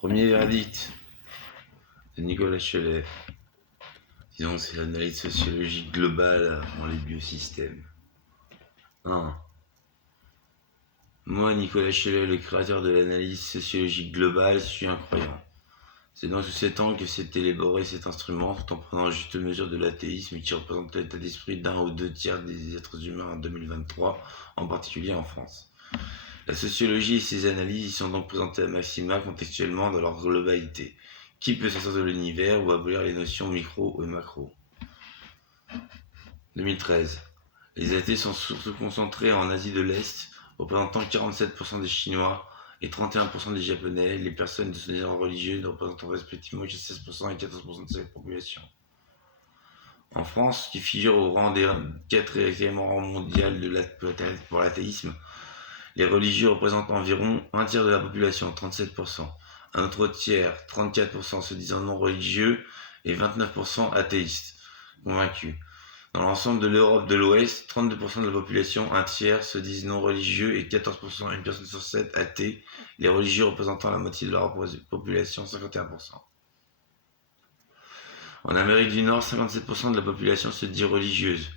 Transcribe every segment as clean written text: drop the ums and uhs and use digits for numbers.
Premier verdict de Nicolas Chelet. Disons, c'est l'analyse sociologique globale dans les biosystèmes. 1. Moi, Nicolas Chelet, le créateur de l'analyse sociologique globale, suis un croyant. C'est dans tous ces temps que s'est élaboré cet instrument, tout en prenant juste mesure de l'athéisme qui représente l'état d'esprit d'un ou deux tiers des êtres humains en 2023, en particulier en France. La sociologie et ses analyses y sont donc présentées à maxima contextuellement dans leur globalité. Qui peut sortir de l'univers ou abolir les notions micro et macro? 2013. Les athées sont surtout concentrés en Asie de l'Est, représentant 47% des Chinois et 31% des Japonais, les personnes de ce genre religieux représentant respectivement 16% et 14% de cette population. En France, qui figure au rang des 4e rang mondial pour l'athéisme, les religieux représentent environ un tiers de la population, 37%, un autre tiers, 34%, se disant non religieux et 29% athéistes, convaincus. Dans l'ensemble de l'Europe de l'Ouest, 32% de la population, un tiers, se disent non religieux et 14%, une personne sur 7, athée, les religieux représentant la moitié de leur population, 51%. En Amérique du Nord, 57% de la population se dit religieuse,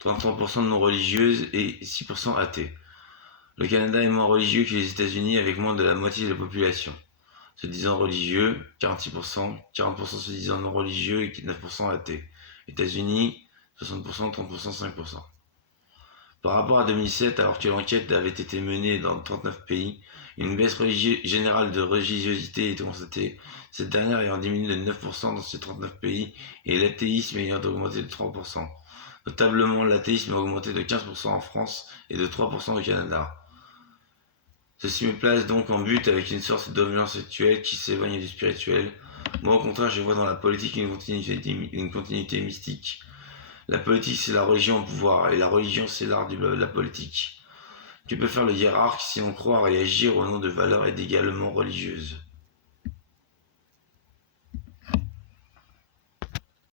33% de non religieuses et 6% athées. Le Canada est moins religieux que les États-Unis avec moins de la moitié de la population, se disant religieux, 46%, 40% se disant non religieux et 9% athées. États-Unis, 60%, 30%, 5%. Par rapport à 2007, alors que l'enquête avait été menée dans 39 pays, une baisse générale de religiosité est constatée, cette dernière ayant diminué de 9% dans ces 39 pays et l'athéisme ayant augmenté de 3%. Notablement, l'athéisme a augmenté de 15% en France et de 3% au Canada. Ceci me place donc en but avec une sorte de dominance actuelle qui s'éloigne du spirituel. Moi, au contraire, je vois dans la politique une continuité mystique. La politique, c'est la religion au pouvoir, et la religion, c'est l'art de la politique. Que peut faire le hiérarque si on croit à réagir au nom de valeurs également religieuses?